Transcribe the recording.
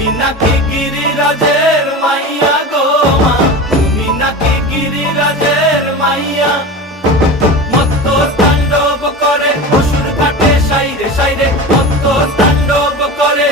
তুমি নাকি গিরিরাজের মাইয়া গো মা, তুমি নাকি গিরিরাজের মাইয়া। মত্ত তাণ্ডব করে অসুর কাটে সাইরে সাইরে, মত্ত তাণ্ডব করে